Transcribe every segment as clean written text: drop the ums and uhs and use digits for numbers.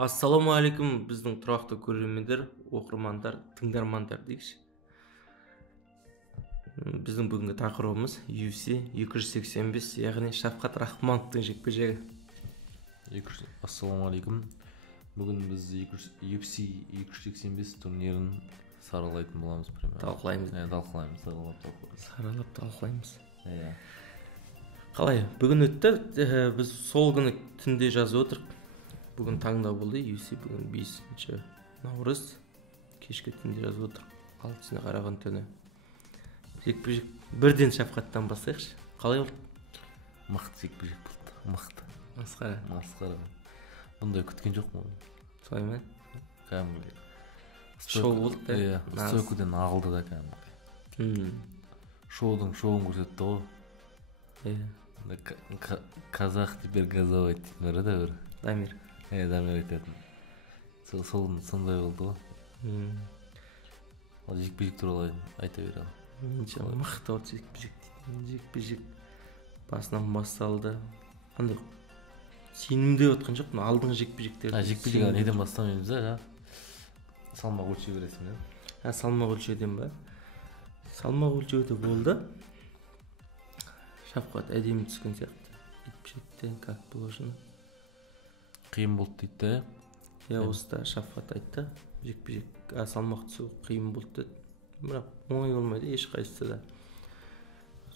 Ассалаумағалейкум біздің тұрақты көрермендер, оқырмандар, тыңдармандар дейікші. Біздің бүгінгі тақырыбымыз UFC 285, яғни Шафқат Рахмановтың жекпе-жегі. Ассалаумағалейкум. Бүгін біз UFC 285 турнирін саралайтын боламыз. Талқылаймыз. Саралап талқылаймыз. Қалай? Бүгін өтті. Біз сол күні түнде жазып отырық. Бүгін таңда болды. UFC бүгін 5 наурыз. Кешке түнде жазып отырық. 6-сына қараған түні. Жекпе-жек бірден Шафқаттан бастайықшы. Қалай болды? Мықты жекпе-жек болды. Мықты. Масқара. Бұндай күткен жоқ му? Солай ма? Кәдімгі. Шоу болды да. Стойкуден ағылды да кәдімгі. Шоудың шоуын көрсетті ғой. Казах теперь газовать дейтін бәрі да бір. Дамир. Дамир айтатын. Сондай болды ғой. Ал жекпе-жек туралы айта беремін. Мықты болды жекпе-жек басынан басталды. Андай сенімде отқан жоқ, алдыңғы жекпе-жектерді. Жекпе-жек неден бастамаймыз да? Салмақ өлшеу бересің бе? Салмақ өлшеуден ба? Салмақ өлшеуде болды. Шафқат әдемі түскен сияқты. Жекпе-жектен как положено. Қиын болды дейді. Осыда Шафқат айтты. Жекпе-жек салмақ түсу қиын болды деді. Бірақ оңай болмайды ешқайсысы да.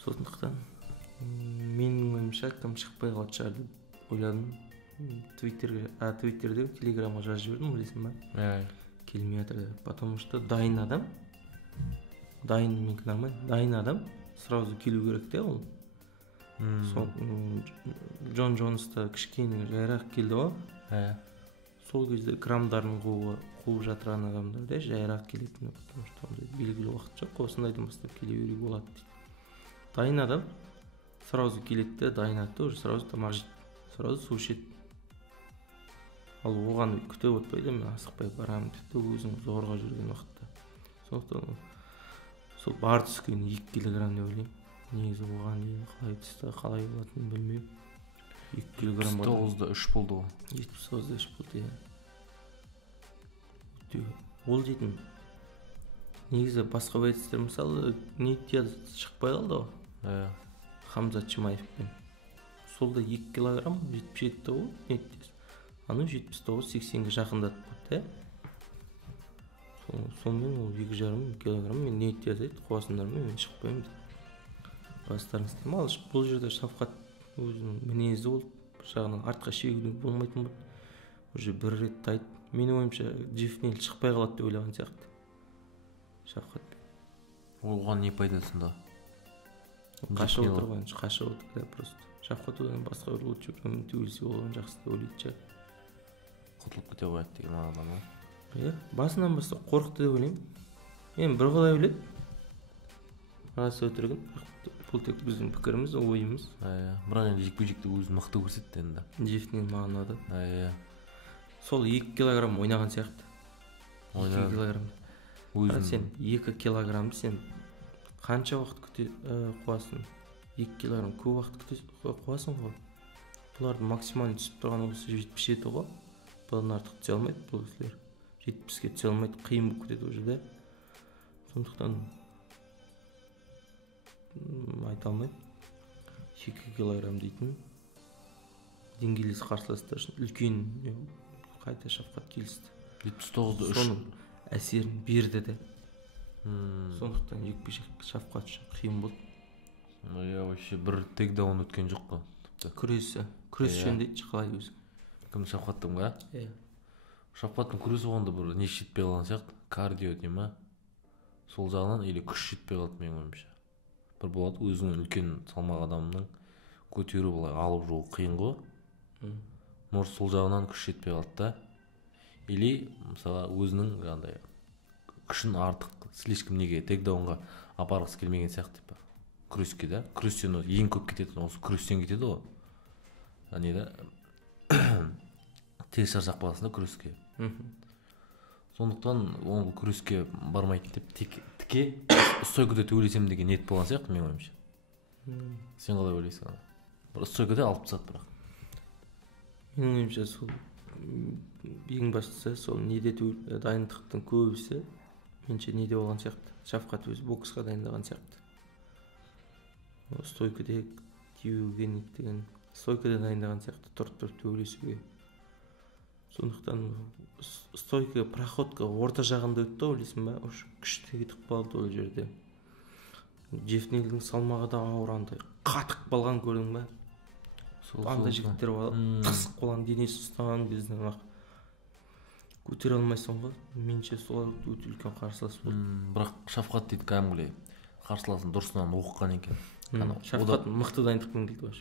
Сондықтан менің ойымша кім шықпай қалады шығар деп ойладым. Твиттерде, телеграмға жазып жібердім, білесің ба? Келмей жатыр деп. Потому что дайын адам, менікі нормально, дайын адам сразу келу керек те ол. Джон Джонста кішкене жайырақ келді ғой. Сол кезде граммдарын қуып жатырған адамдар да жайырақ келетін, потому что белгілі уақыт жоқ, осындайдан бастап келе беруге болады дейді. Дайын адам сразу келеді де, дайынады, уже сразу тамақ жейді, сразу су ішеді. Ал оған күтіп отпайды, мен асықпай барамын дейді, өзің зорға жүрген уақытта. Сондықтан сол бар түскен 2 килограмм деп ойлаймын. Негізі оған дейін қалай түсті, қалай болатынын білмеймін. 2 килограмм 79-да 3 болды ғой. 79-да 3 болды, ол дейтін негізі басқа боецтер мысалы Ниет шықпай қалды ғой. Хамзат Чимаевпен. Солда 2 килограмм 77-ті ғой Ниет. Аны 79-80-ге жақындатып қойды. Сонымен ол 2,5 килограмм мен Ниет айтты, қуасындар мен шықпаймын дейді. Бастарыңыз деймін. Ал бұл жерде Шафқат өзінің мінезі болды. Бір жағынан артқа шегуге болмайтын болды. Уже бір рет тайды. Менің ойымша Джеффнел шықпай қалады деп ойлаған сияқты. Шафқат. Оған не пайдасында? Қашып отыр ғой, қашып отыр просто. Шафқат одан басқа бір лучше төгілсе болған жақсы деп ойлайды шығар. Құтылып кете қояды деген адам ғой. Басынан бастап қорықты деп ойлаймын. Мен бір қалай ойлайды. Рас өтірігін. Бұл тек біздің пікіріміз, ойымыз. Бірақ енді жекпе-жекте өзін мықты көрсетті енді. Джеффнел маған ұнады. Сол 2 килограмм ойнаған сияқты. 2 килограмм. Сен 2 килограммды сен қанша уақыт қуасың? 2 килограмм көп уақыт қуасың ғой. Бұлардың максимально түсіп тұрған осы 77 ғой. Бұдан артық түсе алмайды бұл кісілер. 70-ке түсе алмайды, қиын болып кетеді уже да. Сондықтан айта алмайды. 2 килограмм дейтін деңгейлес қарсыластар үшін үлкен қайта Шафқат келісті. 79-да 3. Соның әсерін берді де. Сондықтан жекпе-жек Шафқат үшін қиын болды. Вообще бір тейкдаун өткен жоқ қой. Күрес жөн дейді, қалай өзің? Кім, Шафқаттың ба? Шафқаттың күресі оғанда бір неше жетпей қалған сияқты. Кардио дей ма? Сол жағынан или күш жетпей қалды менің ойымша. Бір болады, өзінің үлкен салмақ адамның көтеру былай алып жүру қиын ғой. Может сол жағынан күш жетпей қалды да. Или мысалы өзінің жаңағыдай күшін артық слишком неге тейкдаунға апарғысы келмеген сияқты типа. Күреске да. Күрестен ең көп кетеді, осы күрестен кетеді ғой. Не да тез шаршап қаласың да күреске. Сондықтан ол күреске бармайды деп тіке стойкада төбелесем деген ниет болған сияқты менің ойымша. Сен қалай ойлайсың? Бір стойкада алып тастады бірақ. Менің ойымша сол ең бастысы сол неде дайындықтың көбісі меніңше неде болған сияқты. Шафқат өзі боксқа дайындаған сияқты. Стойкіде Евгений деген стойкіде дайындаған сияқты, тұрып төбелесуге. Сондықтан стойка проходка орта жағында өтті, ойлайсың ба? Күшті кетіп қалды ол жерде. Джефф Нилдің салмағы да ауыр, андай қатық балған көрдің ба? Андай жігіттер болады, қысық болған денесі ұстаған кезінде көтере алмайсың ғой. Меніңше солар өте үлкен қарсылас болды. Бірақ Шафқат дейді кәдімгідей қарсыласын дұрысынан оқыған екен. Шафқат мықты дайындықпен келді ғой.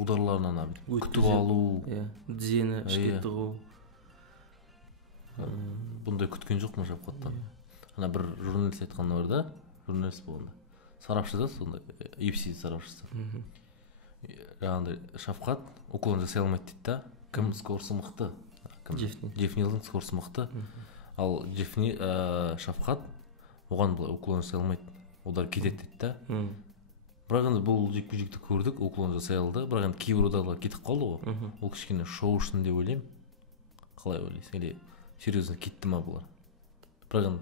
Ударларынан күтіп алу, тізені ішке тығу. Бұндай күткен жоқ ма Шафқаттан? Ана бір журналист айтқан бар да, журналист болғанда. Сарапшы да сондай, UFC сарапшысы. Жаңағындай Шафқат уклон жасай алмайды дейді да, кім скорсы мықты? Джефф Нилдің скорсы мықты. Ал Шафқат оған былай уклон жасай алмайды, удар кетеді дейді да. Бірақ енді бұл жекпе-жекті көрдік, уклон жасай алды, бірақ енді кейбір ударлар кетіп қалды ғой. Ол кішкене шоу үшін деп ойлаймын. Қалай ойлайсың? Или серьезно кетті ма бұлар? Бірақ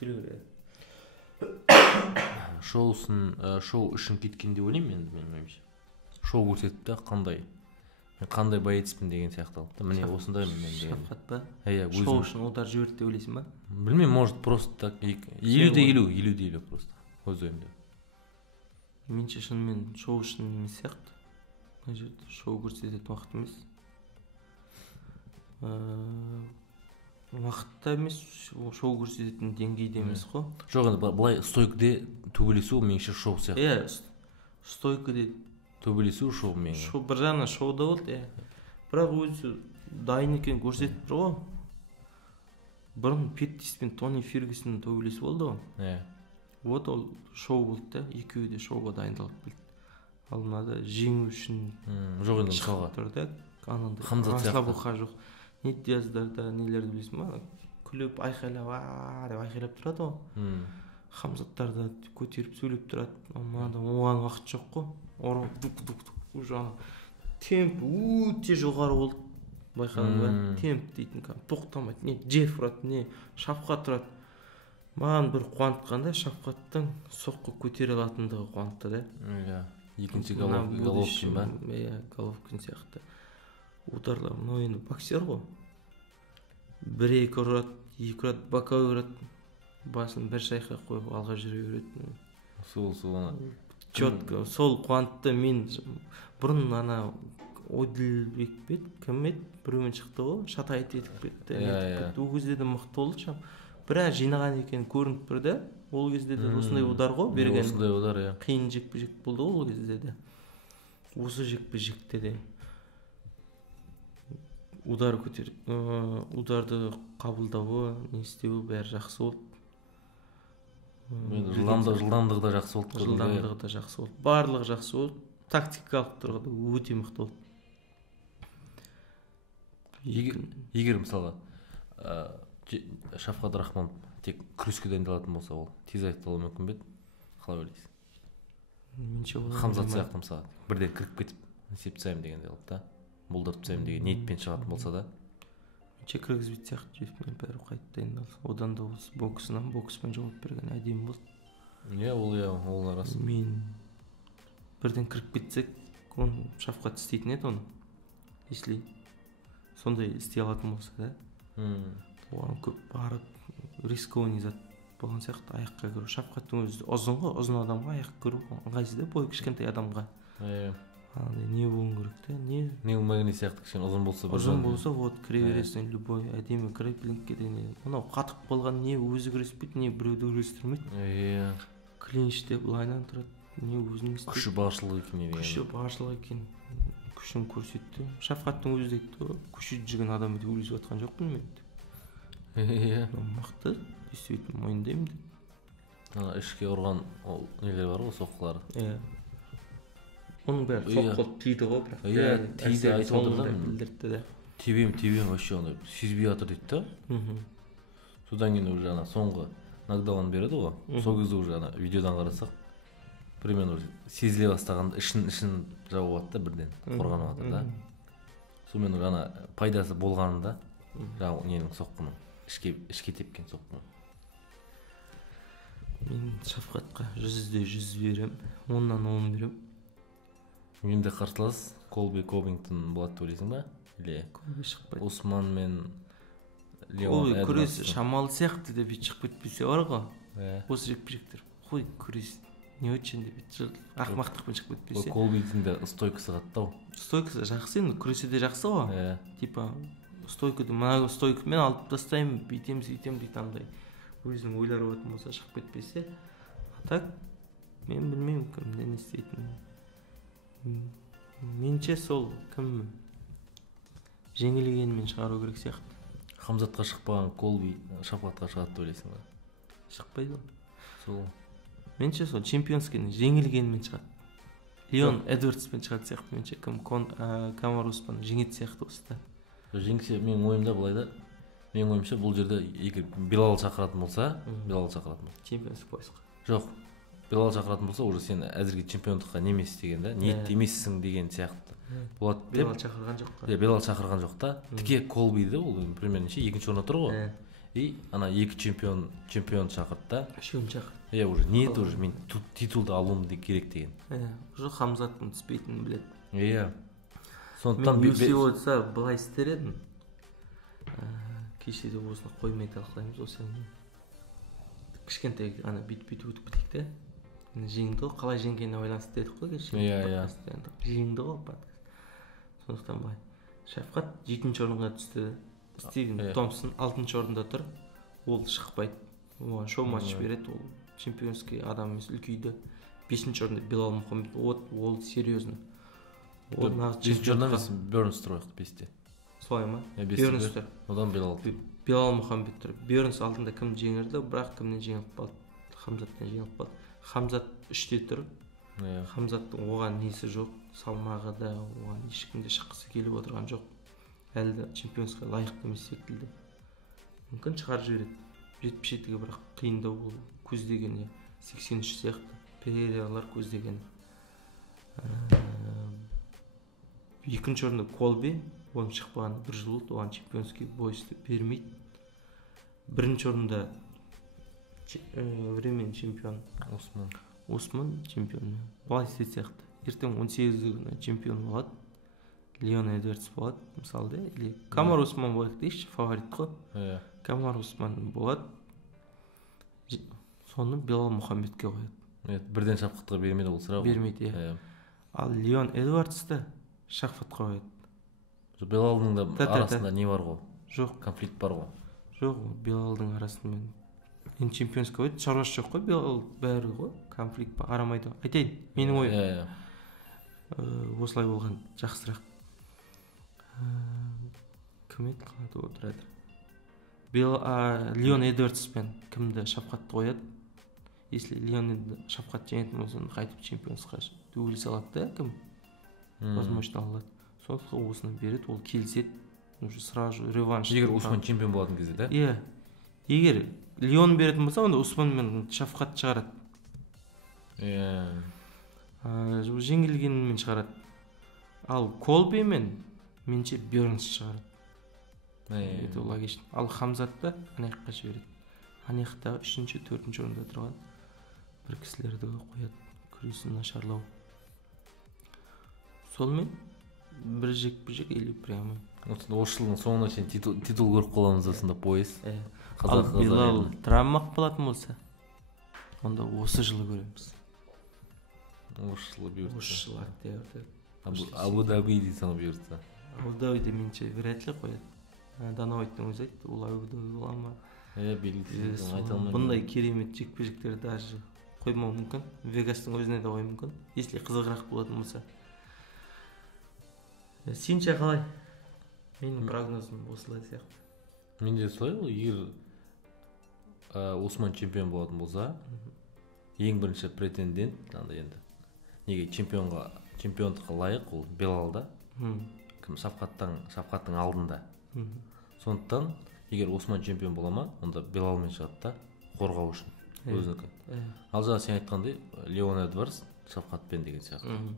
енді шоу үшін кеткен деп ойлаймын енді, менің ойымша. Шоу көрсетіп та қандай боецпін деген сияқты алды. Міне осындай мен деген. Шафқат па? Шоу үшін удар жіберді деп ойлайсың ба? Білмеймін, может просто так 50-50 просто. Өз ойымда. Меніңше шынымен шоу үшін емес сияқты. Мына жерде шоу көрсететін уақыт емес. Уақытта емес, шоу көрсететін деңгейде емес қой. Жоқ, енді былай стойкіде төбелесу меніңше шоу сияқты. Стойкіде төбелесу шоу менің. Бір жағынан шоуда болды, бірақ өзі дайын екен көрсетіп тұр ғой. Бұрын Петтис пен Тони Фергюсон төбелесі болды ғой. Вот ол шоу болды да, екеуі де шоуға дайындалып келді. Ал мынада жеңу үшін шығып тұр да, анандай расслабуға жоқ. Нетияздарда нелерді білесің ба? Күліп, айқайлап, деп айқайлап тұрады ғой. Хамзаттарда көтеріп сөйлеп тұрады. Оған уақыт жоқ қой. Орын дук-дук-дук. Темп өте жоғары болды. Байқадың ба? Темп дейтін тоқтамайды. Не Джефф ұрады, не Шафқат ұрады. Маған бір қуантқанда Шафқаттың соққы көтере алатындығы қуантты да. Екінші Головкин ба? Головкин сияқты. Ударлар, но енді боксер ғой. Бір-екі ұрады, екі ұрады, боковой ұрады. Басын бір шайқа қойып алға жүре береді. Сол Четко, сол қуантты. Мен бұрын ана Одилбек бет, кім еді? Біреумен шықты ғой, шатайт етіп кетті. Ол кезде де мықты болды. Бірақ жинаған екен көрініп тұр да. Ол кезде де осындай удар ғой берген. Осындай удар, қиын жекпе-жек болды ол кезде де. Осы жекпе-жекте де удар көтеріп, ударды қабылдауы, не істеуі бәрі жақсы болды. Жылдамдығы да жақсы болды. Жылдамдығы да жақсы болды. Барлығы жақсы болды. Тактикалық тұрғыда өте мықты болды. Егер мысалға Шафқат Рахманов тек күреске дайындалатын болса, ол тез аяқталуы мүмкін бе? Қалай ойлайсың? Хамзат сияқты мысалы бірден кіріп кетіп сеп тастаймын дегенде алып та, бұлдырып тастаймын деген ниетпен шығатын болса да. Меніңше кіргізбейді сияқты, Джеффпен бәрі қайта дайындалды. Одан да осы бокспен жауап берген әдемі болды. Ол рас. Мен бірден кіріп кетсек, оны Шафқат істейтін еді оны. Если сондай істей алатын болса да. Оған көп барып рискованный зат болған сияқты аяққа кіру. Шафқаттың өзі ұзын ғой, ұзын адамға аяқ кіру ыңғайсыз да, бойы кішкентай адамға. Не болуың керек та, не Магни сияқты кішкене ұзын болса, вот кіре бересің, любой әдемі грэпплингке де не. Мынау қатып болған не өзі күреспейді, не біреуді күрестірмейді. Клинчте былайынан тұрады, не өзінің істейді. Күші баршылық екен. Күшін көрсетті. Шафқаттың өзі дейді, күші жүрген адамды төбелесіп жатқан жоқпын мен. Мықты, действительно мойындаймын дейді. Ішке ұрған нелер бар ғой, соққылары. Оның бәрі соққы тиді ғой, бірақ. Тиді айтып отырды да. Тебем, вообще оны сезбей жатыр дейді да. Содан кейін уже ана соңғы нокдаун береді ғой. Сол кезде уже ана видеодан қарасақ, примерно сезіле бастағанда ішін жауып жатты бірден, қорғанып жатыр да. сонымен ғана пайдасы болғанында жаңағы ненің соққының ішке тепкен соққының. Мен Шафқатқа 100/100 берем, 10/10 берем. Менде қарсылас Колби Ковингтон болады деп ойлайсың ба? Или Колби шықпайды. Осман мен Колби күрес шамалы сияқты деп шығып кетпесе бар ғой. Осы жекпе-жектер. Қой күрес не үшін деп ақымақтықпен шығып кетпесе. Колбидің де стойкасы қатты-ау. Стойкасы жақсы енді, күресі де жақсы ғой. Типа стойкады мына стойкамен алып тастаймын, бүйтем сөйтем дейді андай. Өзінің ойлары болатын болса шығып кетпесе. Так мен білмеймін кімде не істейтінін. Менше сол кім жеңілгенмен шығару керек сияқты. Хамзатқа шықпаған Колби Шафқатқа шығады деп ойлайсың ба? Шықпайды ғой. Сол. Менше сол чемпионскийдің жеңілгенмен шығады. Леон Эдвардспен шығады сияқты менше. Камар Усман жеңеді сияқты осыда. Жеңсе менің ойымда былай да. Менің ойымша бұл жерде егер Белал шақыратын болса, чемпионский поясқа. Жоқ. Белал шақыратын болса, уже сен әзірге чемпиондыққа немес деген да, ниетте емессің деген сияқты. Болады деп. Белал шақырған жоқ қой. Белал шақырған жоқ та. Тіке Колбиді ол примерно екінші орында тұр ғой. И ана екі чемпион шақырды да. Үшеуін шақырды. Уже ниет уже мен титулды алуым керек деген. Уже Хамзаттың түспейтінін біледі. Сондықтан мен UFC болса былай істер едім. Кеше де осыны қоймай талқылаймыз осы әңгіме. Кішкентай ана бүйтіп өтіп кетейік те. Жеңді ғой, қалай жеңгеніне байланысты дедік қой кеше. Жеңді ғой подкаст. Сондықтан былай. Шафқат 7-ші орынға түсті. Стивен Томпсон 6-ші орында тұр. Ол шықпайды. Оған шоу матч береді. Ол чемпионский адам емес, үлкейді. 5-ші орында Белал Мұхаммед. Ол серьезно. Ол 5-ші орында емес, Бернс тұр ояқта 5-те. Солай ма? Бернс тұр. Одан Белал. Белал Мұхаммед тұр. Бернс алдында кім жеңілді, бірақ кімнен жеңіліп қалды? Хамзаттан жеңіліп қалды. Хамзат 3-те тұр. Хамзаттың оған несі жоқ, салмағы да, оған ешкімде шыққысы келіп отырған жоқ. Әлі де чемпионская лайықты емес секілді. Мүмкін шығарып жібереді. 77-ге бірақ қиындау ол көздеген 83 сияқты. Перералар көздеген. Екінші орында Колби, оның шықпаған 1 жыл болды, оған чемпионский бойысты бермейді. Бірінші орында времен чемпион Осман чемпион. Былай істет сияқты. Ертең 18-гі чемпион болады. Леон Эдвардс болады, мысалы, или Камар Усман болады дейші, фаворит қой. Камар Усман болады. Соны Белал Мұхаммедке қояды. Бірден Шафқатқа бермейді ол сұрақ. Бермейді, Ал Леон Эдвардсты Шафқатқа қояды. Белалдың да арасында не бар ғой? Жоқ. Конфликт бар ғой? Жоқ, Белалдың арасында енді чемпионский қойды, шаруасы жоқ қой, Белал бәрі ғой, конфликт қарамайды. Айтайын, менің ойым. Осылай болған жақсырақ. Кім еді қалады отырады? Леон Эдвардспен кімді Шафқатты қояды? Если Леон Шафқат жеңетін болса, қайтып чемпионсқа дуэль салады да, кім? Возможно алады. Сондықтан осыны береді, ол келіседі. Уже сразу реванш. Егер Усман чемпион болатын кезде, да? Егер Леон беретін болса, онда Усман мен Шафқат шығарады. Жеңілгенмен шығарады. Ал Колби мен менше Бернс шығарады. Это логично. Ал Хамзатты анаяққа жібереді. Анаяқта 3-ші, 4-ші орында тұрған бір кісілерді қояды. Күресін нашарлау. Солмен бір жекпе-жек или прямо. Осы жылдың соңына шейін титул көріп қаламыз осында пояс. Ал Белал травмақ болатын болса, онда осы жылы көреміз. Осы жылы бұйыртса. Осы жылы октябрьде. Абу-Даби дейсің бұйыртса. Абу-Дабиде менше вряд ли қояды. Данабайттың өзі айтты, ол Абу-Даби бола ма? Белгісіз, айта алмаймын. Бұндай керемет жекпе-жектер даже қоймау мүмкін. Вегастың өзіне де қою мүмкін, если қызығырақ болатын болса. Сенше қалай? Менің прогнозым осылай сияқты. Менде солай ғой, егер Осман чемпион болатын болса, ең бірінші претендент, енді неге чемпиондыққа лайық ол Белалда, кім Шафқаттың алдында. Сондықтан, егер Осман чемпион бола ма, онда Белалмен шығады да, қорғау үшін өзінікі. Ал жаңа сен айтқандай, Леон Эдвардс Шафқатпен деген сияқты.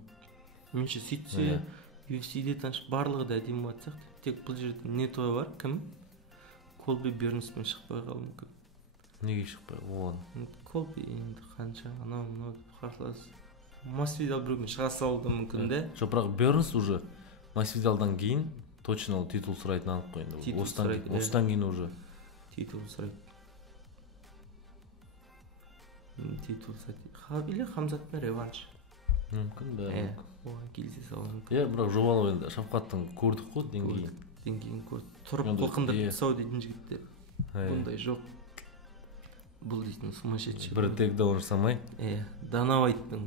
Менше сөйтсе UFC'де таныш барлығы да әдемі болатын сияқты. Тек бұл жерде не той бар, кім? Колби Бернспен шықпай қалуы мүмкін. Неге шықпай оған? Колби енді қанша анау қарсылас Масвидал біреумен шыға салуы да мүмкін де. Жоқ, бірақ Бернс уже Масвидалдан кейін точно ол титул сұрайтын анық қой енді. Осыдан кейін уже титул сұрайды. Титул сұрайды. Или Хамзатпен реванш. Мүмкін бәрі. Оған келісе салуы мүмкін. Иә, бірақ жобалау енді Шафқаттың көрдік қой деңгейін. Деңгейін көрдік. Тұрып қылқындырып тастау дейтін жігіттер. Бұндай жоқ. Бұл дейтін сумасшедший. Бір тейкдаун жасамай. Дана Уайттың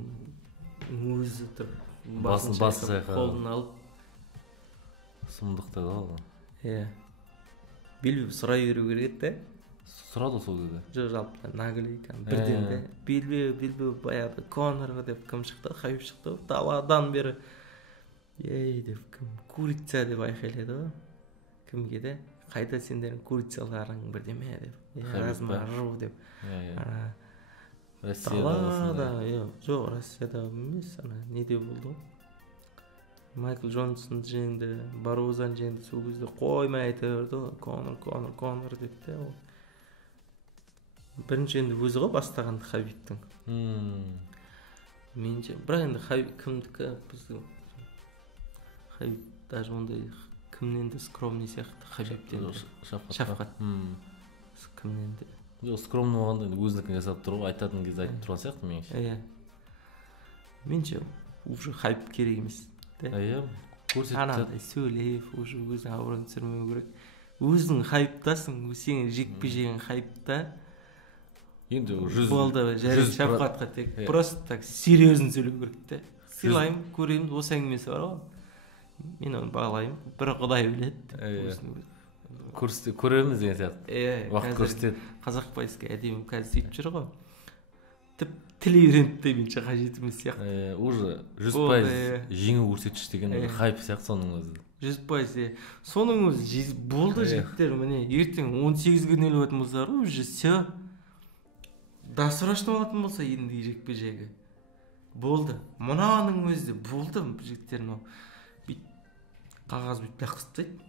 өзі тұрып басын сайқап қолын алып сұмдықты да. Белбеу сұрай беру керек еді. Сұрады сол кезде. Жоқ, жалпы Нагли бірден де белбеу баяғыда Конорға деп кім шықты, Хабиб шықты, даладан бері деп кім курица деп айқайлады ғой. Кімге де қайда сендердің курицаларың бірдеме деп, размару деп. Россияда, жоқ, Россияда емес, неде болды ғой. Майкл Джонсон жеңді, Барозан жеңді, сол кезде қоймай айта берді ғой, Конор деп те. Бірінші енді өзі ғой бастағанды Хабибтің. Менше, бірақ енді Хабиб кімдікі біздің Хабиб даже ондай кімнен де скромный сияқты Хабибтен де. Шафқат. Кімнен де. Жоқ, скромный болғанда өзінікін жасап тұру, айтатын кезде айтып тұрған сияқты менше. Менше, уже Хабиб керек емес. Көрсетті. Сөйлеп, уже өзің ауырын түсірмеу керек. Өзің Хабибтасың, сенің жекпе жегің Хабибта. Енді болды, жарайды Шафқатқа тек просто так серьезно сөйлеу керек те. Сыйлаймын, көремін, осы әңгімесі бар ғой. Мен оны бағалаймын, бір Құдай біледі. Көреміз деген сияқты. Уақыт көрсетеді. Қазақ пайызға әдемі қазір сөйтіп жүр ғой. Тілі үйреніп те менше қажет емес сияқты. Уже 100% жеңу көрсеткіш деген хайп сияқты соның өзі. 100%. Соның өзі болды жігіттер, міне ертең 18-ге нөл өтім болсар, уже все. Досрочно болатын болса енді жекпе жегі. Болды. Мұнаның өзі болды жігіттердің қағаз бүйтіп лақтырып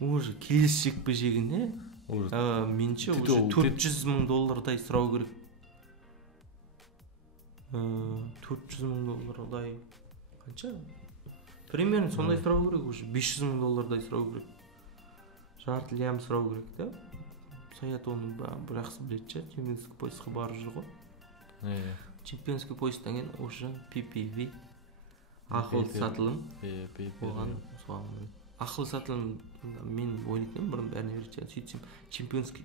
уже келесі жекпе жегіне менше уже $400,000 сұрау керек. $400,000 қанша? Примерно сондай сұрау керек, уже $500,000 сұрау керек. Жарты лям сұрау керек та. Саят оны жақсы білетші, чемпионский поясқа барып жүр ғой. Чемпионский поястан кейін уже PPV ақылы сатылым болған. Ақылы сатылым мен ойлайтын бұрын бәріне береді. Сөйтсем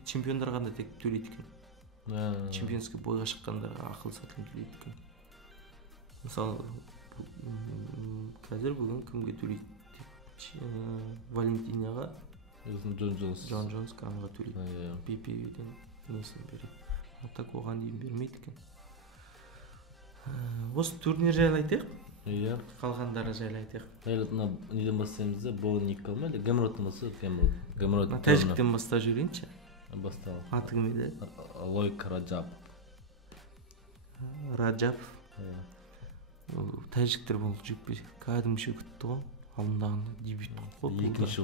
чемпиондарға да тек төлейді екен. Чемпионский бойға шыққандарға ақылы сатылым төлейді екен. Мысалы қазір бүгін кімге төлейді? Валентинаға Джон Джонс қанға төлейді. PPV-ден несін береді. Так оған дейін бермейді екен. Осы турнир жайлы айтайық. Қалғандары жайлы айтайық. Неден бастаймыз да? Боуникка ма? Гемроттан бастайық? Гемрот. Тәжіктен бастап жіберейінші. Бастау. Аты кім еді? Лойк Раджап. Раджап. Тәжіктер бұл жекпе кәдімше күтті ғой. Алдындағында дебют қой. Екінші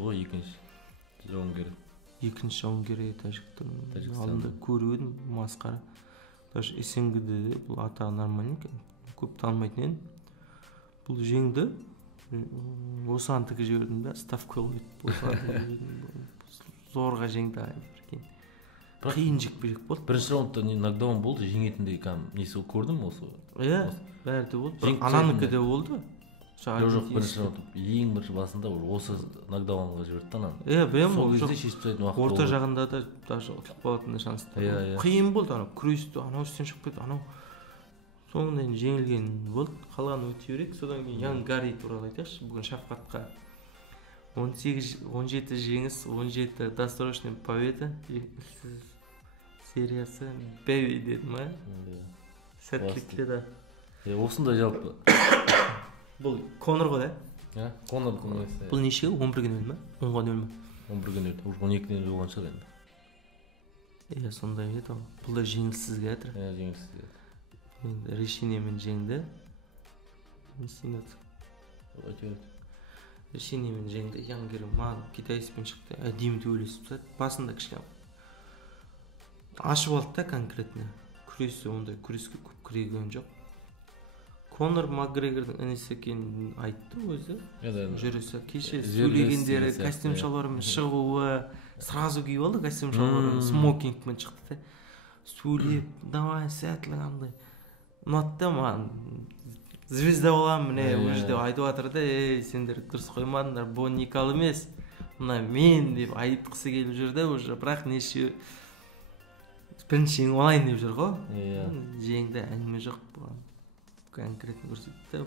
жауынгері. Екінші жауынгері тәжіктің алдында көріп едім, масқара. Даже СНГ-де бұл атағы нормальный екен. Көп танымайтын едім. Бұл жеңді. Осыған тікі жібердім бе, ставка қойды. Зорға жеңді. Қиын жекпе жек болды. Бірінші раундта нокдаун болды, жеңетіндей несі көрдім осы. Бәрі де болды. Ананыкі де болды. Жоқ, бірінші раунд. Ең бірінші басында осы нокдаунға жіберді тана. Білем ол кезде шешіп тастайтын уақыт болды. Орта жағында да даже ұтылып қалатын шанс. Қиын болды, күресті, анау үстен шығып кетті, анау. Соңынан жеңілген болды, қалған өте берек. Содан кейін Ян Гарри туралы айтайықшы. Бүгін Шафқатқа 17 жеңіс, 17 досрочный победа сериясы бәуе деді ма? Сәттілікте да. Осындай жалпы. Бұл Конор ғой, да? Конор көмесі. Бұл неше? 11-ге нөл ма? 10-ға нөл ма? 11-ге нөл. 12-ге нөл болған шығар енді. Сондай еді. Бұл да жеңілсіз келатыр. Жеңілсіз келатыр. Решениемен жеңді. Сенемен жеңді, яңгері маған китайспен шықты, әдемі төбелесіп тастады. Басында кішкене ашып алды да конкретно. Күресі ондай күреске көп кіреген жоқ. Конор Макгрегордың інісі екенін айтты өзі. Жүрісі кеше сөйлегендері, костюм шалбармен шығуы, сразу киіп алды костюм шалбарын, смокингмен шықты да. Сөйлеп, давай, сәтлі қандай. Ұнатты да маған. Звезда боламын, міне ол жерде айтып жатыр да, сендер дұрыс қоймадыңдар, бұл Никол емес, мына мен деп айтқысы келіп жүр да уже, бірақ неше бірінші жеңіп алайын деп жүр ғой. Жеңді, әңгіме жоқ бұған. Конкретно көрсетті.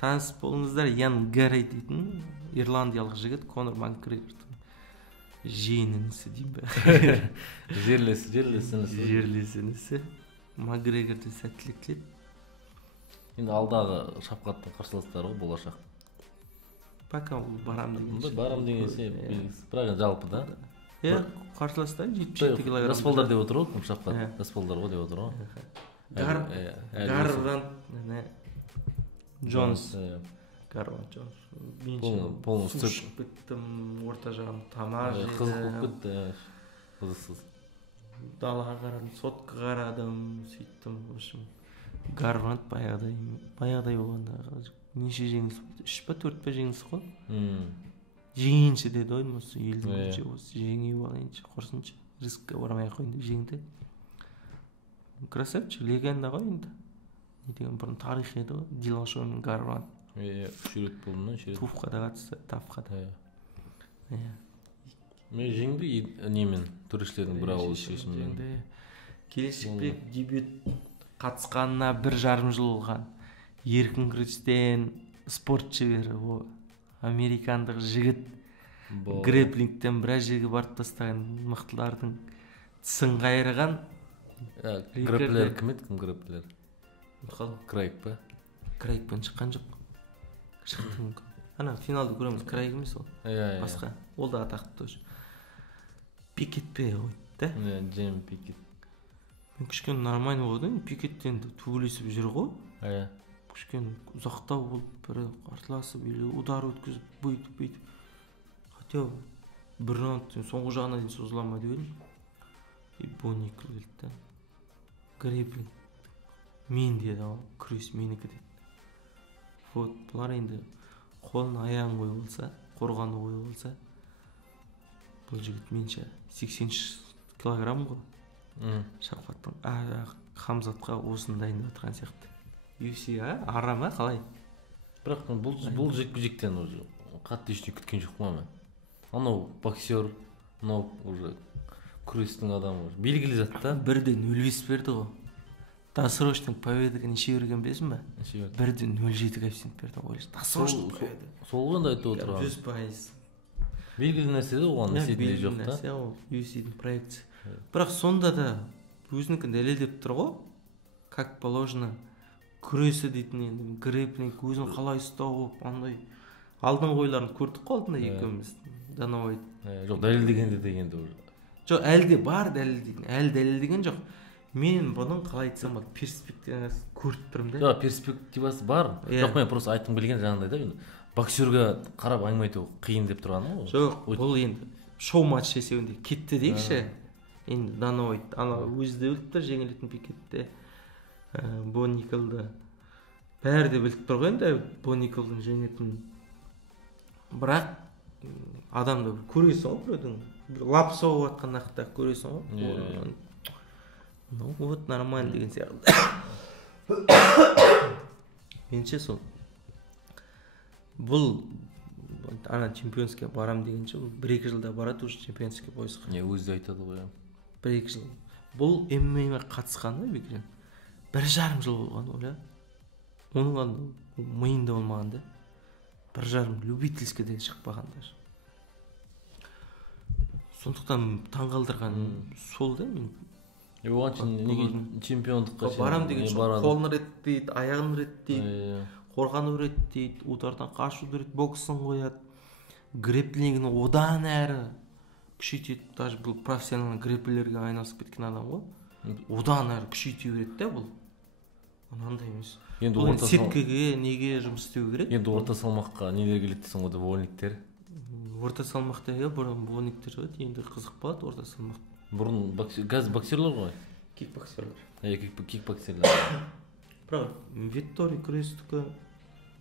Танысып болыңыздар, Ян Гарри дейтін ирландиялық жігіт, Конор Макгрегордың жиенінісі деймін бе. Жерлесі інісі. Макгрегорды сәттілік тілеп. Енді алдағы шапқаттың қарсыластары ғой, болашақ. Пока ол барам деген. Барам деген белгісіз. Бірақ жалпы да. Қарсыластар 77 килограмм. Жасболдар деп отыр ғой, кім шапқат? Жасболдар ғой деп отыр ғой. Гарвант Джонс. Гарвант Джонс. Полностью сушып кеттім, орта жағым тамақ жеді. Қызық болып кетті, қызықсыз. Далаға қарадым, сотқа қарадым, сөйттім, в общем. Гарвант баяғыдай болғанда неше жеңіс болды? 3 па 4 па жеңіс қой? Жеңінші деді ғой, осы елдің көше осы жеңіп алайыншы, құрсыншы, рискке бармай қойын деп жеңді. Красавчик, легенда ғой енді. Не деген бұрын тарих еді ғой, Диллашоу мен Гарвант. Шүрет болдым, шүрет. Туфқа да қатысты, тапқа да. Мен жеңді немен, төрешілердің бір ауыз шешімімен. Келешекбек дебют қатысқанына 1,5 жыл болған. Еркін күрестен спорт шебері, американдық жігіт. Грэплингтен біраз жерге барып тастаған мықтылардың тісін қайырған. Грэплер кім еді, кім грэплер? Крайг па? Крайгпен шыққан жоқ. Шықты мүмкін. Ана финалды көреміз, Крайг емес ол. Басқа. Ол да атақты тоже. Пикет пе қойды да? Джейм Пикет. Мен кішкене нормально болды, Пикеттен төбелесіп жүр ғой. Кішкене ұзақтау болып, бірі қарсыласып, удар өткізіп, бүйтіп. Хотя бір раундтен соңғы жағына дейін созыла ма деп едім. И Боникл келді да. Грэплинг. Мен деді ал, күрес менікі деді. Вот, бұлар енді қолын аяғын қойып алса, қорғаны қойып алса, бұл жігіт менше 83 килограмм ғой. Шапқаттың Хамзатқа осыны дайындап отырған сияқты. UFC-ға арама қалай? Бірақ бұл жекпе-жектен уже қатты ештеңе күткен жоқ па мен. Анау боксер, мынау уже күрестің адамы белгілі зат та. 1-0 берді ғой. Досрочный победаға неше берген білесің бе? 1-0,7 коэффициент берді ғой. Досрочный победа. Сол ғанда айтып отырған. 100%. Белгілі нәрсе де оған істейтіндей жоқ та. Белгілі нәрсе ол UFC-дің проекциясы. Бірақ сонда да өзінікін дәлелдеп тұр ғой. Как положено күресі дейтін енді грэплинг өзін қалай ұстау болып андай алдын қойларын көрдік қой алдында екеуміз. Данауайт. Жоқ, дәлелдегенде дегенде уже. Жоқ, әлде бар дәлелдеген. Әлі дәлелдеген жоқ. Мен бұның қалай айтсам болады, перспективасы көріп тұрмын да. Жоқ, перспективасы бар. Жоқ, мен просто айтқым келген жаңағыдай да. Боксерға қарап әңгіме айту қиын деп тұрғаны ғой. Жоқ, бұл енді шоу матч есебінде кетті дейікші. Енді Данауайт ана өзі де біліп тұр жеңілетін Пикетте. Бониклды бәрі де біліп тұр ғой енді Бониклдың жеңетін. Бірақ адамда көресің ғой біреудің лап соғып жатқан уақытта көресің ғой. Ну вот нормально деген сияқты. Менше сол бұл ана чемпионская барам дегенше бұл 1-2 жылда барады уже чемпионский поясқа. Өзі айтады ғой. 1-2 жыл. Бұл ММА-ға қатысқаны Бекжан 1,5 жыл болған ғой. Оның миында болмаған да. 1,5 любительскіде шықпаған даже. Сондықтан таңғалдырған сол да мен. Оған неге чемпиондыққа барам деген сол қолын реттейді, аяғын реттейді, қорғану реттейді, удардан қашуды реттейді, боксын қояды. Грэплингін одан әрі күшейтеді. Даже бұл профессионал грэплерге айналысып кеткен адам ғой. Одан әрі күшейте береді да бұл. Анандай емес. Енді Бұл орта сеткеге неге жұмыс істеу керек? Енді орта салмаққа нелер келеді десің ғой, вольниктер. Орта салмақта бұрын вольниктер еді, енді қызық болады орта салмақ. Бұрын қазір боксерлер ғой. Кикбоксерлер. Кикбоксерлер. Бірақ Виттори күрестікі.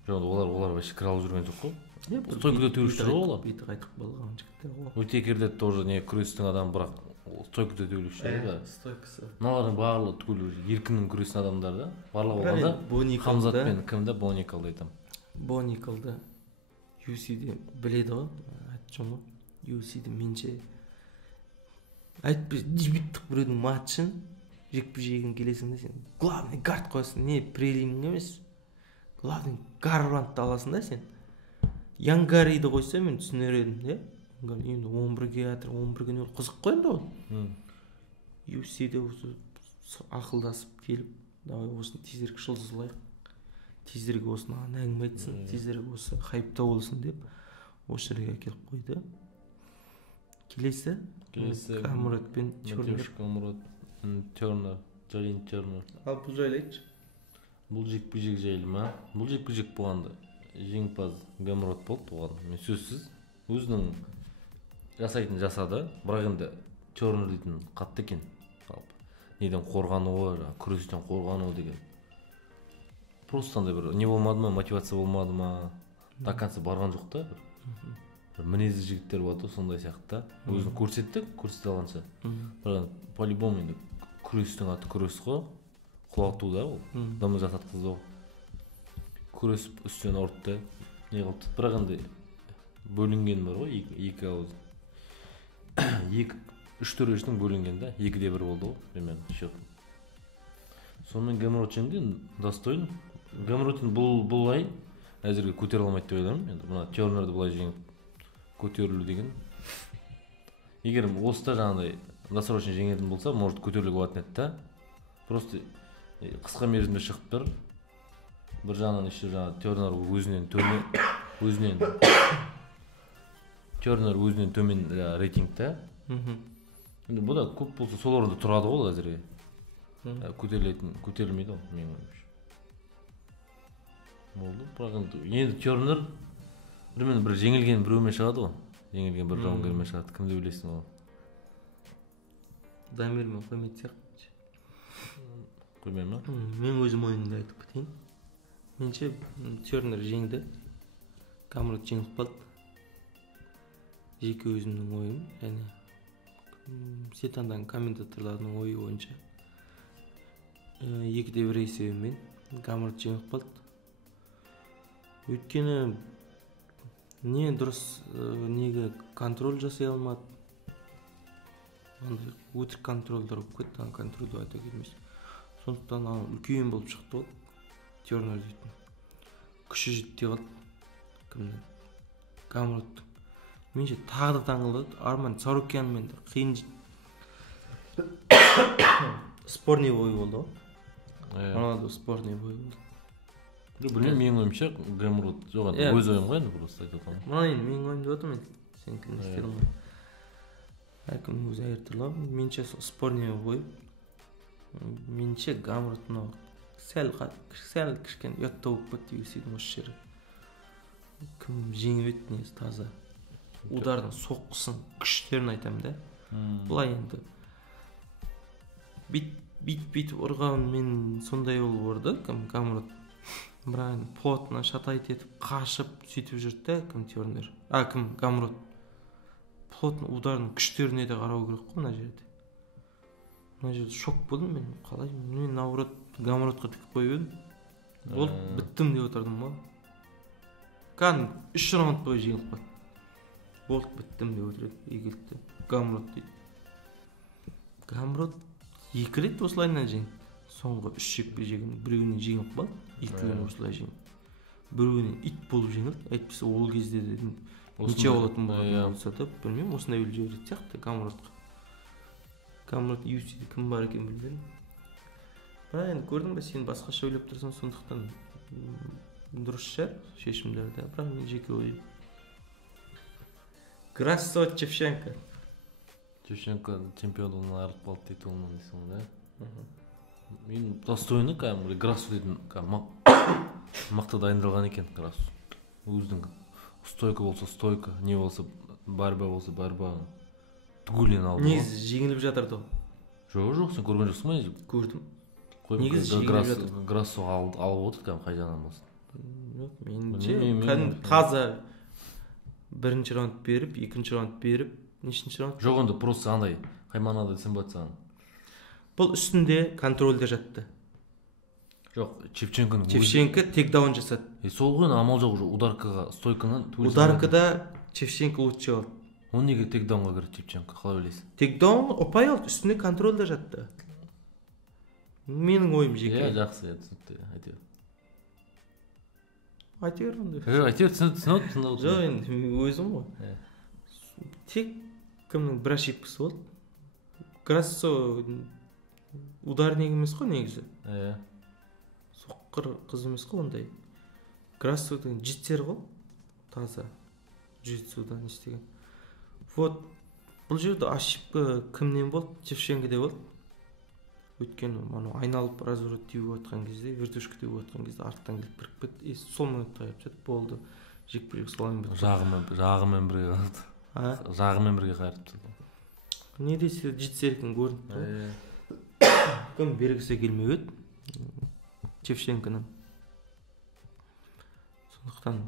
Жоқ, олар вообще кіре алып жүрген жоқ қой. Стойкада төреші ғой олар. Бүйтіп қайтып қалған жігіттер ғой. Уитекерде тоже не күрестің адамы, бірақ стойкада төреші да. Стойкасы. Мыналардың барлығы түгел еркіннің күресін адамдар да. Барлығы болғанда Хамзат пен кімді Боникалды айтамын. Боникалды UFC-де біледі ғой. Айтып ғой. UFC-де менше айтып дебюттік біреудің матчын жекпе-жегін келесің де сен главный гард қоясың. Не прелиминг емес. Главный гарвантты аласың да сен. Янгариді қойса мен түсінер едім де. Енді 11-ге атыр, 11-ге не қызық қой енді ол. UFC-де осы ақылдасып келіп, давай осыны тизерге жылжызылайық. Тизерге осыны әңгіме айтсын, тизерге осы хайпта болсын деп осы жерге әкеліп қойды. Келесі Камурат пен Тернер. Джолин Тернер. Ал бұл жайлы айтшы. Бұл жекпе-жек жайлы ма? Бұл жекпе-жек болғанда жеңімпаз Камурат болды оған. Мен сөзсіз өзінің жасайтын жасады, бірақ енді Тернер дейтін қатты екен. Неден қорғануы, күрестен қорғануы деген. Просто андай бір не болмады ма, мотивация болмады ма, до конца барған жоқ та. Бір мінезді жігіттер болады, сондай сияқты. Өзін көрсете алғанша. Бірақ по-любому енді күрестің аты күрес қой, құлату да ол. Дымы жасатқызды ол. Күресіп үстен ұртты, не қылыпты. Бірақ енді бөлінген бар ғой, екі ауыз. Үш төрешінің бөлінген да, 2-де 1 болды ғой, примерно счет. Сонымен Камурат жеңді, достойын. Камураттың бұл ай әзірге көтере алмайды деп ойлаймын. Енді мына Тернерді бұлай жеңіп көтерілу деген. Егер осыда жаңағыдай досрочно жеңетін болса, может көтерілуге болатын еді да. Просто қысқа мерзімде шығып тұр. Бір жағынан еще жаңағы Тернер өзінен төмен рейтингта. Енді бұл да көп болса сол орында тұрады ғой әзірге. Көтерілмейді ол, менің ойымша. Болды, бірақ енді Тернер бір жеңілген біреумен шығады ғой. Жеңілген бір жауынгермен шығады, кімді білесің ол? Дамирмен қоймайды сияқты. Қоймай ма? Мен өзім ойымды айтып кетейін. Менше Тернер жеңді, Камурат жеңіп қалды. Жеке өзімнің ойым, және Сетандан комментаторлардың ойы бойынша 2-де 1 есебімен Камурат жеңіп қалды. Өйткені не дұрыс неге контроль жасай алмады. Өтірік контрольдер болып кетті, контрольді айта келмес. Сондықтан үлкен болып шықты ғой. Тернер дейтін. Күші жетті қалды. Кімді? Камураттың. Менше тағы да таңғалады. Арман Царукянмен де қиын спорный бой болды ғой. Ronaldo спорный бой болды. Білмеймін, менің ойымша Камурат жоқ, өз ойым ғой енді просто айтып отырмын. Мына енді менің ойымды отырмын енді. Сен кім істедің ғой. Әркімнің өзі әртүрлі. Менше спорный бой. Менше Камурат мынау сәл кішкене ұятты болып кетті UFC-дің осы жері. Кім жеңіп еді несі таза. Удардың соққысын, күштерін айтамын да. Бұлай енді бит ұрған мен сондай болып ұрды, Камурат. Бірақ плотно шатайт етіп, қашып, сөйтіп жүрді да, Тернер. Камурат. Плотно удардың күштеріне де қарау керек қой мына жерде. Мына жерде шок болдым мен. Қалай? Мен наоборот Камуратқа тікіп қойып едім. Болды, біттім деп отырдым ғой. 3 раунд бойы жеңіліп қалды. Болды, біттім деп отырды, егілді. Камурат дейді. Камурат 2 рет осылайынан жеңді. Соңғы 3 жекпе-жегінің біреуінен жеңіп қалды, екеуінен осылай жеңді. Біреуінен ит болып жеңілді. Әйтпесе ол кезде де неше болатын болса да, білмеймін, осындай өліп жібереді сияқты Камуратқа. Камурат UFC-де кім бар екен білмедім. Бірақ енді көрдің бе, сен басқаша ойлап тұрсың, сондықтан дұрыс шығар шешімдерді. Бірақ мен жеке ойым. Красавчик Шевченко. Шевченко чемпиондығынан айырылып қалды титулынан дейсің да. Мен достойны кәдімгі Грассу дейтін мықты дайындалған екен. Грассу өзінің стойка болса стойка, не болса борьба болса борьба түгелін алды. Негізі жеңіліп жатырды ғой. Жоқ, сен көрген жоқсың ба? Көрдім. Негізі жеңіліп жатыр. Грассу алып отыр кәдімгі қай жағынан болсын. Меніңше кәдімгі таза бірінші раунд беріп, екінші раунд беріп, нешінші раунд? Жоқ, онда просто андай қай мағынада десем болады саған. Бұл үстінде контрольде жатты. Жоқ, Шевченко тейкдаун жасады. Сол ғой, амал жоқ, ударкаға стойкадан. Ударкада Шевченко лучше алды. Он неге тейкдаунға кірді Шевченко, қалай ойлайсың? Тейкдаун ұпай алды, үстінде контрольде жатты. Менің ойым жеке. Жақсы, түсінікті, әйтеуір. Әйтеуір түсініп. Жоқ, енді өзім ғой. Тек кімнің бір ошибкасы болды. Грассо ударник емес қой негізі. Соққыр қыз емес қой ондай. Грассоның житсер ғой. Таза. Житсудан істеген. Вот. Бұл жерде ошибка кімнен болды? Шевченкоде болды. Өйткені айналып разворот теуіп отқан кезде, вертушка теуіп отқан кезде арттан келіп кіріп кетті. Сол минутта қайып жатып болды. Жекпе-жек солайын бітті. Жағымен бірге қалды. Жағымен бірге қайырыпты. Не десе житсеркін көрінді. Кім бергісі келмей еді. Шевченконың. Сондықтан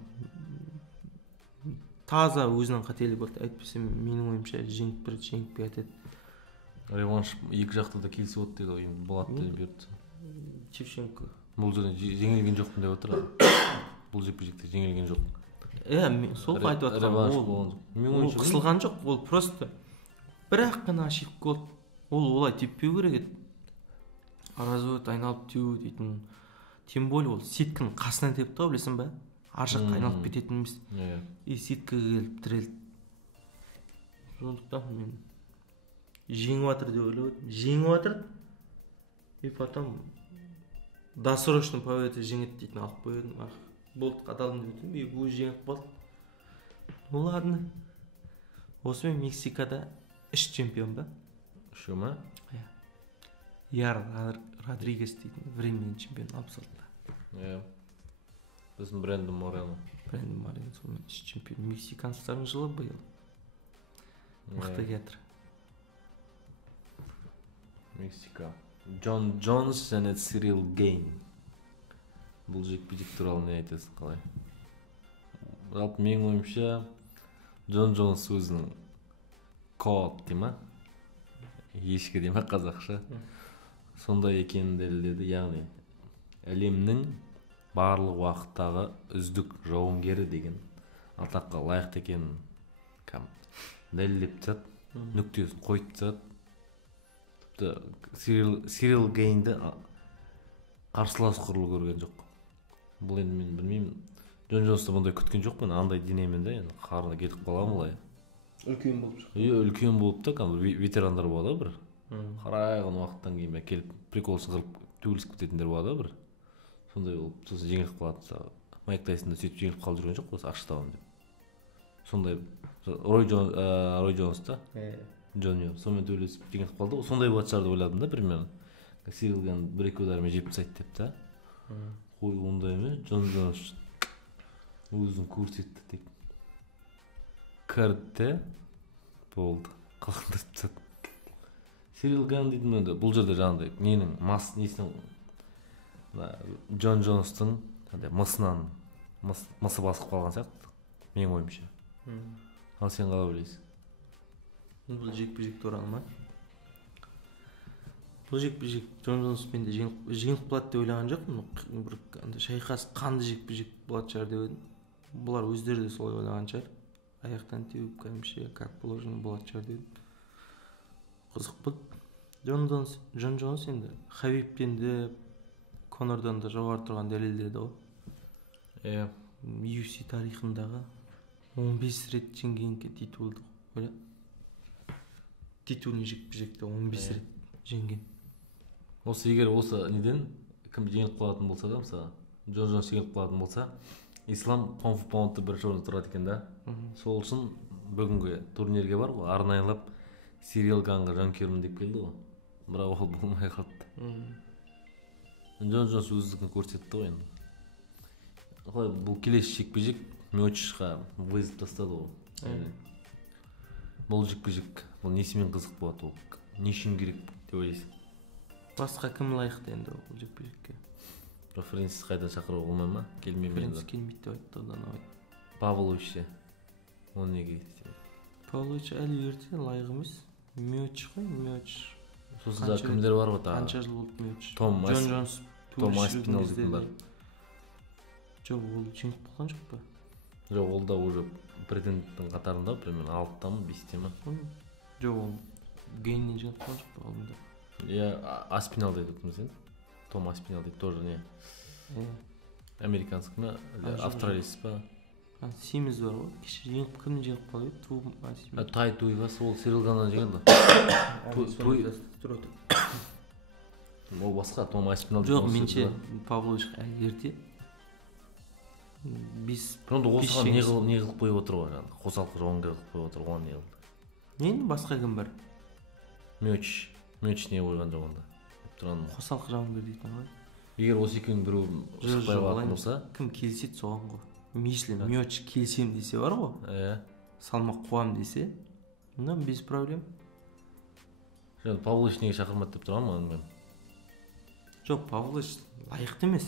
таза өзінің қателігі болды. Әйтпесе менің ойымша жеңіп кетеді. Реванш екі жақта да келісіп отыр дейді, енді болады деп берді. Шевченко. Бұл жерден жеңілген жоқпын деп отыр. Бұл жекпе-жекте жеңілген жоқпын. Мен сол айтып жатқаным. Ол қысылған жоқ, ол просто бір-ақ қана ошибка болды. Ол олай теппеу керек еді. Разворот айналып теу дейтін. Тем более ол сеткінің қасынан тепті ғой, білесің бе? Ар жаққа айналып кететін емес. И сеткаға келіп тірелді. Сондықтан мен жеңіп жатыр деп ойлап, жеңіп жатыр. И потом досрочный победа жеңеді дейтін алып қойдым. Болды, қадалдым деп өтім. И бұл жеңіп болды. Ну ладно. Осымен Мексикада 3 чемпион ба? 3 ма? Яр Родригес дейтін временный чемпион алып салды. Біздің Брэндон Морено. Брэндон Морено сонымен 3 чемпион. Мексиканцтардың жылы биыл. Мықты кетір. Мексика. Джон Джонс және Сирил Гейн. Бұл жекпе-жек туралы не айтасың, қалай? Жалпы менің ойымша Джон Джонс өзінің коп дей ма? Ешкі дей ма қазақша? Сондай екенін дәлелдеді, яғни әлемнің барлық уақыттағы үздік жауынгері деген атаққа лайықты екенін дәлелдеп тастады, нүктесін қойып тастады. Сирил Гейнді қарсылас құрлы көрген жоқ. Бұл енді мен білмеймін. Джон Джонсты бұндай күткен жоқпын, андай денемен де енді қарына кетіп қалам олай. Үлкен болып шықты. Үлкен болып та, ветерандар болады бір. Қарайған уақыттан кейін келіп приколсын қылып төгілісіп кететіндер болады бір. Сондай болып, сосын жеңіліп қалады. Майк Тайсонда сөйтіп жеңіліп қалып жүрген жоқ, осы ақштауын деп. Сондай Рой Джонс та. Джонни сонымен төйлесіп жеңіліп қалды. Сондай болады шығар деп ойладым да примерно. Сирилген бір-екі удармен жеп тастайды деп та. Қой ондай емес, Джон Джонс өзін көрсетті тек. Кірді болды. Қалқындырып тастады. Сирилген дейтін енді бұл жерде жаңағыдай ненің несінің Джон Джонстың мысы басып қалған сияқты, менің ойымша. Ал сен қалай ойлайсың? Бұл жекпе-жек туралы ма? Бұл жекпе-жек Джон Джонспен де жеңіліп қалады деп ойлаған жоқпын. Бір шайқас қанды жекпе-жек болады шығар деп едім. Бұлар өздері де солай ойлаған шығар. Аяқтан теуіп кәдімше как положено болады шығар деп едім. Қызық болды. Джон Джонс енді Хабибтен де Конордан да жоғары тұрған дәлелдеді ғой. UFC тарихындағы 15 рет жеңген титулды ойла. Титулный жекпе-жекте 15 рет жеңген. Осы егер осы неден кім жеңіліп қалатын болса да, мысалы Джон Джонс жеңіліп қалатын болса, Ислам паунд-for-паундты бірінші орында тұрады екен да. Сол үшін бүгінгі турнирге бар ғой, арнайылап Сирил Ганға жанкүйермін деп келді ғой. Бірақ ол болмай қалды. Джон Джонс өздігін көрсетті ғой енді. Қалай бұл келесі жекпе-жек Миочичқа вызов тастады ғой. Бұл жекпе-жек бұл несімен қызық болады, ол не үшін керек деп ойлайсың? Басқа кім лайықты енді бұл жекпе-жекке? Фрэнсис қайдан шақыруға болмай ма? Келмей ме? Фрэнсис келмейді деп айтты одан алайық. Павлович ше. Оны неге? Павлович әлі ерте, лайық емес. Миочич қой, Миочич. Сосын да кімдер бар ғой тағы? Қанша жыл болды Миочич? Том Аспинал дейтін бар. Жоқ, ол жеңіп болған жоқ па? Жоқ, ол да уже претенденттің қатарында, примерно 6-та ма, 5-те ма? Жоқ, ол Гейннен жеңіп болған жоқ па алдында? Я Аспинал дейді өтіміз енді. Том Аспинал дейді, тоже не. Американский ма? Австралиец па? Симмонс бар ғой, кеше жеңіп кімнен жеңіп қалып еді? Тай Туйвас, ол Сирил Ганнан жеңді. Ол басқа, Том Аспинал. Жоқ, менше Павлович әлі ерте. Просто осыған не қылып қойып отыр ғой, қосалқы жауынгер қылып қойып отыр, оған не қылды? Нені басқа кім бар? Миочич не қойған жоқ онда. Қосалқы жауынгер дейтін ғой. Егер осы екеуінің біреу шықпай қалатын болса, кім келіседі соған ғой. Если Миочич келісем десе бар ғой, салмақ қуам десе, без проблем. Павлович неге шақырмады деп тұрған ма мен? Жоқ, Павлович лайықты емес.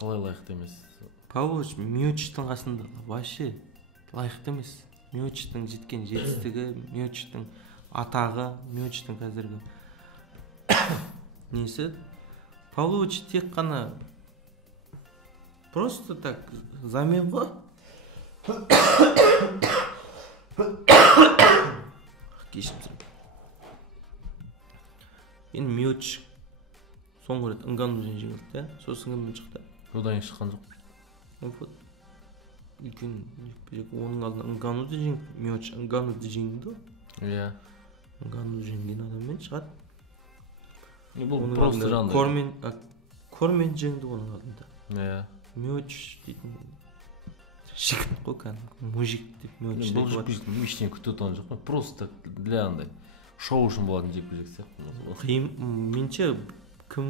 Қалай лайықты емес? Павлович Миочичтің қасында вообще лайықты емес. Миочичтің жеткен жетістігі, Миочичтің атағы, Миочичтің қазіргі несі. Павлович тек қана просто так замен ғой. Кешірім. Енді Миочич соңғы рет Нгануден жеңілді, сосын кіммен шықты? Одан шыққан жоқ. Үлкен жекпе-жек, оның алдында Нгануден жеңді, Миочич Нгануден жеңді. Иә. Нгануден жеңген адаммен шығады. Бұл просто жаңды. Кормен жеңді оның алдында. Иә. Миочич дейтін жігіт қой, кәдімгі мужик деп Миочич деп болады. Бұл жекпе-жектен ештеңе күтіп отырған жоқ қой. Просто для андай шоу үшін болатын жекпе-жек сияқты. Қиын, менше кім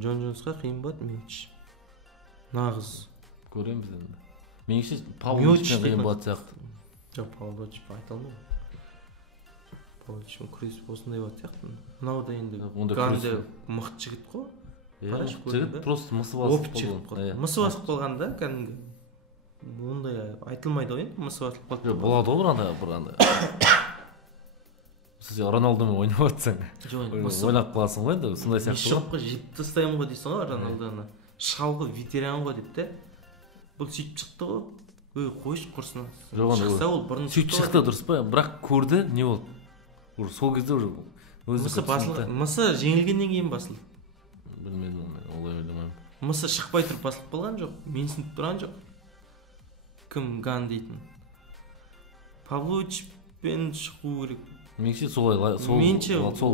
Джон Джонсқа қиын болады Миочич. Нағыз көреміз енді. Меніңше Павловичпен қиын болады сияқты. Жоқ, Павловичпен айта алмаймын. Павловичпен күрес осындай болады сияқты. Мынау да енді Ганде мықты жігіт қой. Жігіт просто мысы басып қалған. Мысы басып қалғанда кәдімгі ондай айтылмайды ғой енді, мысы басып қалды. Болады ғой бір андай. Сіз Роналдомен ойнап жатсаң, ойнап қаласың ғой енді, сондай сияқты. Шоққа жеп тастаймын ғой дейсің ғой Роналдоны. Шалғы ветеран ғой деп те. Бұл сөйтіп шықты ғой. Қойшы құрсына. Шықса ол бұрын сөйтіп шықты дұрыс па? Бірақ көрді, не болды? Сол кезде уже мысы жеңілгеннен кейін басылды. Білмедім, олай ойламаймын. Мысы шықпай тұрып басылып қалған жоқ, менсініп тұрған жоқ. Кім Ган дейтін. Павловичпен шығу керек. Меніңше сол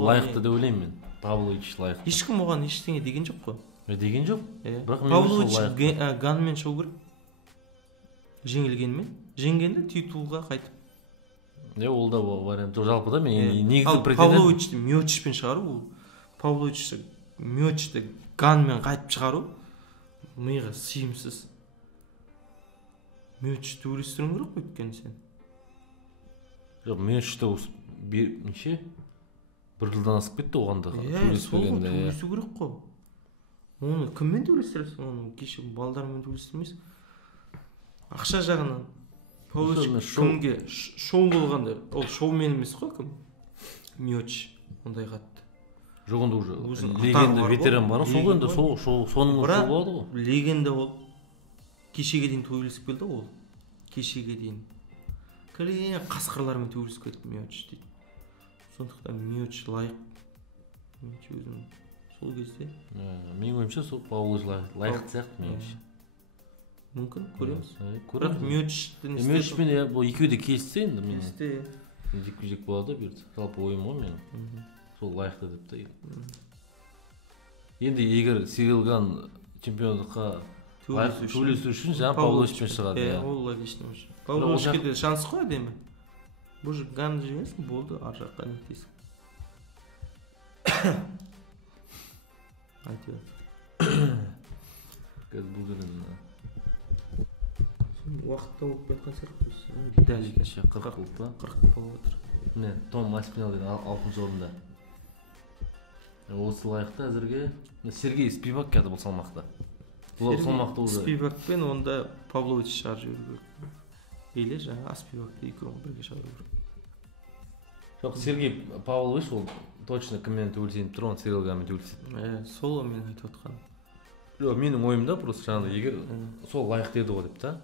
лайықты деп ойлаймын мен. Павлович лайықты. Ешкім оған ештеңе деген жоқ қой. Деген жоқ. Павлович Ганмен шығу керек. Жеңілгенмен. Жеңгенде титулға қайтып. Ол да вариант. Жалпы да мен негізі претендент. Павловичті Миочичпен шығару, Павловичті Миочичті Ганмен қайтып шығару миға сыйымсыз. Миочичті өлістіруің керек қой өйткені сен. Жоқ, Миочичті неше? Бір жылдан асып кетті оғанда. Төлесу керек қой. Оны кіммен төлестіресің? Оны кеше балдармен төлестірмейсің. Ақша жағынан Павлович кімге шоу болғанда, ол шоумен емес қой кім? Миочич ондай қатты. Жоқ, онда уже легенда ветеран бар, сол енді соның шоу болады ғой. Легенда ол кешеге дейін төбелесіп келді ол. Кешеге дейін. Кәлеген қасқырлармен төбелесіп кетті Миочич дейді. Сондықтан Миочич лайық. Миочич өзінің сол кезде. Менің ойымша сол Павлович лайықты сияқты Миочич. Мүмкін, көреміз. Бірақ Миочичтен Миочичпен екеуі де келіссе енді мен. Келісті. Жекпе-жек болады берді. Жалпы ойым ғой менің. Сол лайықты деп та. Енді егер Сирил Ган чемпиондыққа төлесу үшін жаңа Павловичпен шығады. Ол логично уже. Павловичке де шанс қой әдемі. Бұл же Ганды жеңесің, болды, ар жаққа нетесің. айтып қазір бұл жерден уақытта болып кеткен сияқтымыз. Дәл 40 болды па? 40 болып отыр. Міне Том Аспинал деген 6-шы орында. Осы лайықта әзірге Сергей Спивак келді бұл салмақта. Бұл салмақта уже Спивакпен онда Павлович шығарып жіберу керек. Или жаңа Спивакты екеуін бірге шығару керек. Жоқ, Сергей Павлович ол точно кіммен төбелесейін тұр, оны Серегамен төбелеседі. Сол мен айтып отқаным. Жоқ, менің ойымда просто жаңағыдай егер сол лайықты еді ғой деп та.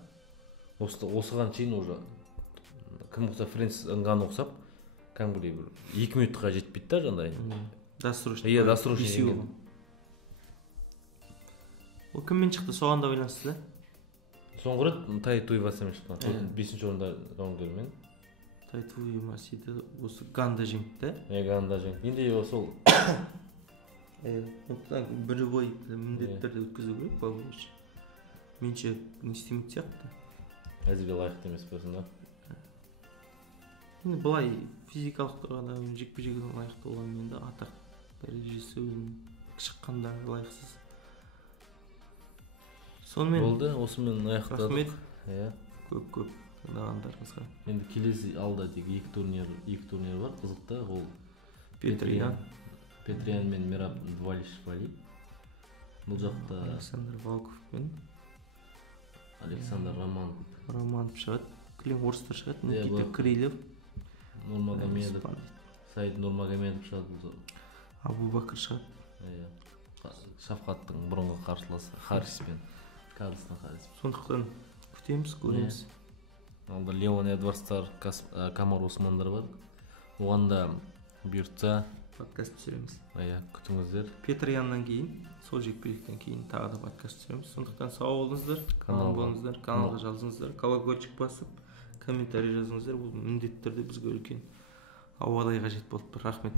Осыған шейін уже кім ұқсап Фрэнсис Нганну ұқсап кәдімгідей бір 2 минутқа жетпейді да жаңағыдай. Досрочно. Иә, досрочно. Ол кіммен шықты, соған да ойлансыз да? Соңғы рет Тай Туивасамен шыққан. 5-ші орында раундермен. Тай Туивасиді осы Ганда жеңді да? Ганда жеңді. Енді сол бірі бой міндетті түрде өткізу керек Павлович. Менше не істемейді сияқты. Әзірге лайықты емес болсын да. Енді былай физикалық тұрғанда жекпе-жегінің лайықты болғанмен де атақ дәрежесі өзінің шыққанда лайықсыз. Сонымен болды, осымен аяқтадық. Рахмет. Көп тыңдағандарыңызға. Енді келесі алда тек 2 турнир бар, қызықта. Ол Петриян мен Мераб Двалишвили. Бұл жақта Александр Волков пен Александр Романов шығады. Кілең орыстар шығады. Никита Крилев, Нурмагомедов, Саид Нурмагомедов шығады. Абу-Бакыр шығады. Шафқаттың бұрынғы қарсыласы Харриспен. Карлстон Харрис. Сондықтан күтеміз, көреміз. Алда Леон Эдвардстар, Камар Османдар бар. Оған да бұйыртса подкаст түсіреміз. Күтіңіздер. Петряннан кейін, сол жекпе-жектен кейін тағы да подкаст түсіреміз. Сондықтан сау болыңыздар, канал болыңыздар, каналға жазыңыздар, колокольчик басып, комментарий жазыңыздар. Бұл міндетті түрде бізге үлкен ауадай қажет болып тұр. Рахмет.